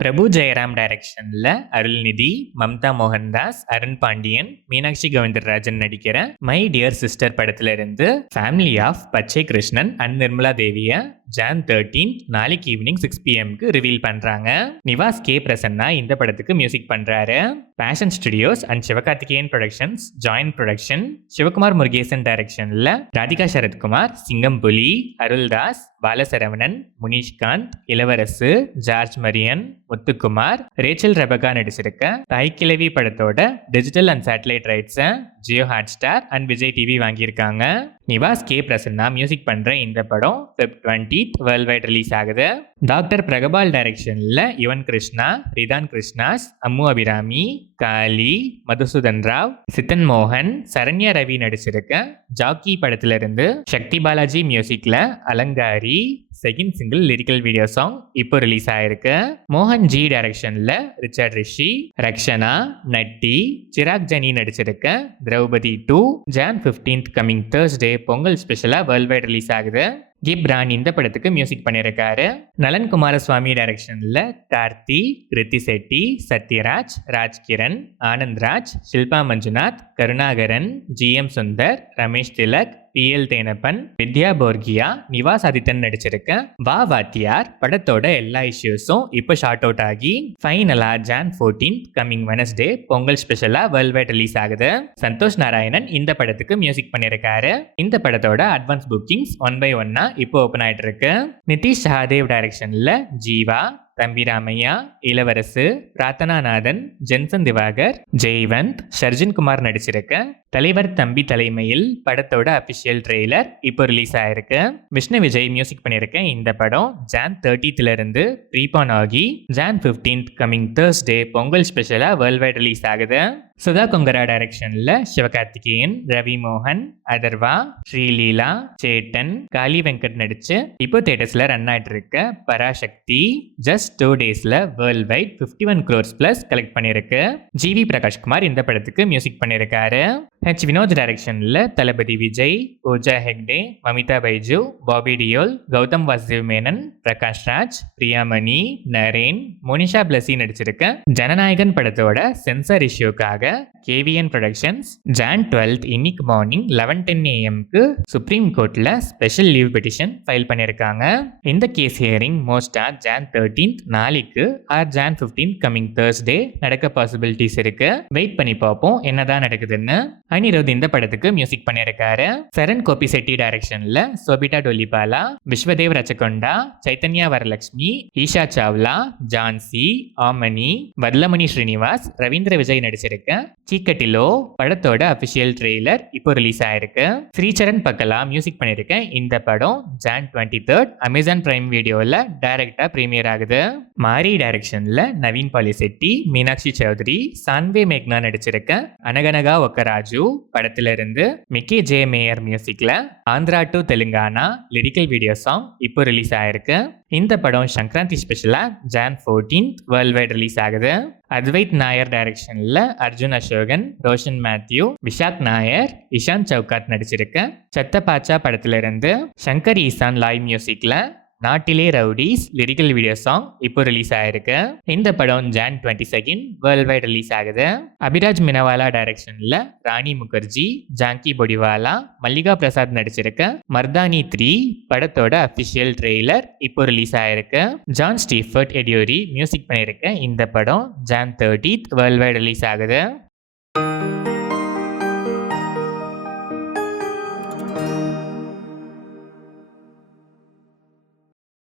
பிரபு ஜெயராம் டைரக்ஷன்ல அருள்நிதி, மம்தா மோகன்தாஸ், அருண் பாண்டியன், மீனாட்சி கோவிந்தராஜன் நடிக்கிற my dear sister படத்துல இருந்து ஃபேமிலி ஆஃப் பச்சை கிருஷ்ணன் அண்ட் நிர்மலா தேவிய ஜான் 13 நாளைக்கு ஈவினிங் 6 PM ரிவீல் பண்றாங்க. நிவாஸ் கே பிரசன்னா இந்த படத்துக்கு மியூசிக் பண்றாரு. Passion Studios and Sivakarthikeyan Productions joint production. Sivakumar Murugesan டைரக்ஷன்ல ராதிகா சரத்குமார், சிங்கம்புலி, அருள்தாஸ், பாலசரவணன், முனிஷ்காந்த், இளவரசு, ஜார்ஜ் மரியன், முத்துக்குமார், ரேச்சல் ரெபகா நடிச்சிருக்க தாய்க்கிழவி படத்தோட டிஜிட்டல் அண்ட் சேட்டலைட் ரைட்ஸை Jio Hotstar and Vijay TV வாங்கியிருக்காங்க. நிவாஸ் கே பிரசன்னா மியூசிக் பண்ற இந்த படம் Feb 20th world wide release ஆகுது. டாக்டர் பிரகபால் டைரக்ஷன்ல யுவன் கிருஷ்ணா, ரிதான் கிருஷ்ணாஸ், அம்மு அபிராமி, காளி, மதுசூதன் ராவ், சித்தன் மோகன், சரண்யா ரவி நடிச்சிருக்க ஜாக்கி படத்துல இருந்து சக்தி பாலாஜி மியூசிக்ல Alangari second single lyrical video song இப்போ ரிலீஸ் ஆயிருக்கு. மோகன் ஜி டைரக்ஷன்ல ரிச்சர்ட் ரிஷி, ரக்ஷனா, நட்டி, சிராக் ஜனி நடிச்சிருக்க Draupathi 2 Jan 15th coming Thursday Pongal ஸ்பெஷலா வேர்ல்ட் வைட் ரிலீஸ் ஆகுது. கிப்ரான் இந்த படத்துக்கு மியூசிக் பண்ணியிருக்காரு. நலன் குமாரசுவாமி டைரக்ஷன்ல கார்த்தி, கிருத்தி செட்டி, சத்யராஜ், ராஜ்கிரண், ஆனந்த்ராஜ், ஷில்பா மஞ்சுநாத், கருணாகரன், ஜிஎம் சுந்தர், ரமேஷ் திலக், PL தேனப்பன், வித்யா போர்கியா, நிவாஸ் ஆதித்தன் நடிச்சிருக்க வா வாத்தியார் படத்தோட எல்லா இஷ்யூஸும் இப்போ ஷார்ட் அவுட் ஆகி ஃபைனலா John 14th coming Wednesday Pongal ஸ்பெஷலா வேர்ல்ட் வைட் ரிலீஸ் ஆகுது. சந்தோஷ் நாராயணன் இந்த படத்துக்கு மியூசிக் பண்ணியிருக்காரு. இந்த படத்தோட அட்வான்ஸ் புக்கிங்ஸ் 1 by 1 இப்போ ஓபன் ஆயிட்டு இருக்கு. நிதிஷ் சஹாதேவ் டைரக்ஷன்ல ஜீவா, தம்பி ராமையா, இளவரசு, பிரார்த்தனாநாதன், ஜென்சன் திவாகர், ஜெய்வந்த், ஷர்ஜின் குமார் நடிச்சிருக்க தலைவர் தம்பி தலைமையில் படத்தோட அபிஷியல் ட்ரெய்லர் இப்போ ரிலீஸ் ஆயிருக்கு. விஷ்ணு விஜய் மியூசிக் பண்ணியிருக்க இந்த படம் ஜான் 30th இருந்து ப்ரீபான் ஆகி John 15th coming Thursday Pongal ஸ்பெஷலா வேர்ல்ட் வைட் ரிலீஸ் ஆகுது. சுதா கொங்கரா டைரக்ஷன்ல சிவகார்த்திகேயன், ரவி மோகன், அதர்வா, ஸ்ரீலீலா, சேட்டன், காளி வெங்கட் நடிச்சு இப்போ தியேட்டர்ஸ்ல ரன் ஆயிட்டு இருக்க பராசக்தி ஜஸ்ட் 2 daysல world wide 51 crores plus collect பண்ணிருக்கு. ஜிவி பிரகாஷ்குமார் இந்த படத்துக்கு மியூசிக் பண்ணியிருக்காரு. வினோத் டைரக்ஷன்ல தளபதி விஜய், பூஜா ஹெக்டே, மமிதா பைஜு, பாபி டியோல், கௌதம் வாசுதேவ் மேனன், பிரகாஷ் ராஜ், பிரியாமணி, நரேன், மோனிஷா பிளஸி நடிச்சிருக்க ஜனநாயகன் படத்தோட சென்சார் இஷ்யூக்காக KVN ப்ரொடக்ஷன்ஸ் ஜான் 12th இன்னைக்கு மார்னிங் 11:10 AM சுப்ரீம் கோர்ட்ல ஸ்பெஷல் லீவ் பெட்டிஷன் ஃபைல் பண்ணியிருக்காங்க. இந்த கேஸ் ஹியரிங் மோஸ்டா ஜான் 13th நாளைக்கு or June 15th coming Thursday நடக்க பாசிபிலிட்டிஸ் இருக்கு. வெயிட் பண்ணி பார்ப்போம் என்னதான் நடக்குதுன்னு. அனிருத் இந்த படத்துக்கு மியூசிக் பண்ணியிருக்காரு. சரண் கோபி செட்டி டைரக்ஷன்ல சோபிட்டா டொலிபாலா, விஸ்வதேவ் ரச்சகொண்டா, சைத்தன்யா வரலட்சுமி, ஈஷா சாவ்லா, ஜான்சி, ஆமணி, வத்லமணி ஸ்ரீனிவாஸ், ரவீந்திர விஜய் நடிச்சிருக்க சீக்கட்டிலோ படத்தோட அபிஷியல் ட்ரெய்லர் இப்போ ரிலீஸ் ஆயிருக்கு. ஸ்ரீசரண் பக்கலா மியூசிக் பண்ணிருக்க இந்த படம் ஜான் 23rd அமேசான் பிரைம் வீடியோல டைரக்டா பிரீமியர் ஆகுது. மாரி டைரக்ஷன்ல நவீன் பாலிசெட்டி, மீனாட்சி சௌத்ரி, சான்வே மேக்னா நடிச்சிருக்க அனகனகா ஒக்கராஜு படத்துல இருந்து மிக்கி ஜே மேயர் மியூசிக்ல Andhra to Telangana lyrical video song இப்போ ரிலீஸ் ஆயிருக்கு. இந்த படம் சங்கராந்தி ஸ்பெஷலா John 14th world wide release ஆகுது. அத்வைத் நாயர் டைரக்ஷன்ல அர்ஜுன் அசோகன், ரோஷன் மேத்யூ, விஷாக் நாயர், இஷாந்த் சவுகாத் நடிச்சிருக்க சத்தபாச்சா படத்துல இருந்து சங்கர் ஈசான் லைவ் மியூசிக்ல நாட்டிலே ரவுடிஸ் லிரிக்கல் வீடியோ சாங் இப்போ ரிலீஸ் ஆயிருக்கு. இந்த படம் John 22nd world wide release ஆகுது. அபிராஜ் மினவாலா டைரக்ஷன்ல ராணி முகர்ஜி, ஜாங்கி பொடிவாலா, மல்லிகா பிரசாத் நடிச்சிருக்க மர்தானி 3 படத்தோட அபிஷியல் ட்ரெய்லர் இப்போ ரிலீஸ் ஆயிருக்கு. ஜான் ஸ்டீஃபர்ட் எடியோரி மியூசிக் பண்ணியிருக்க இந்த படம் John 30th world wide release ஆகுது.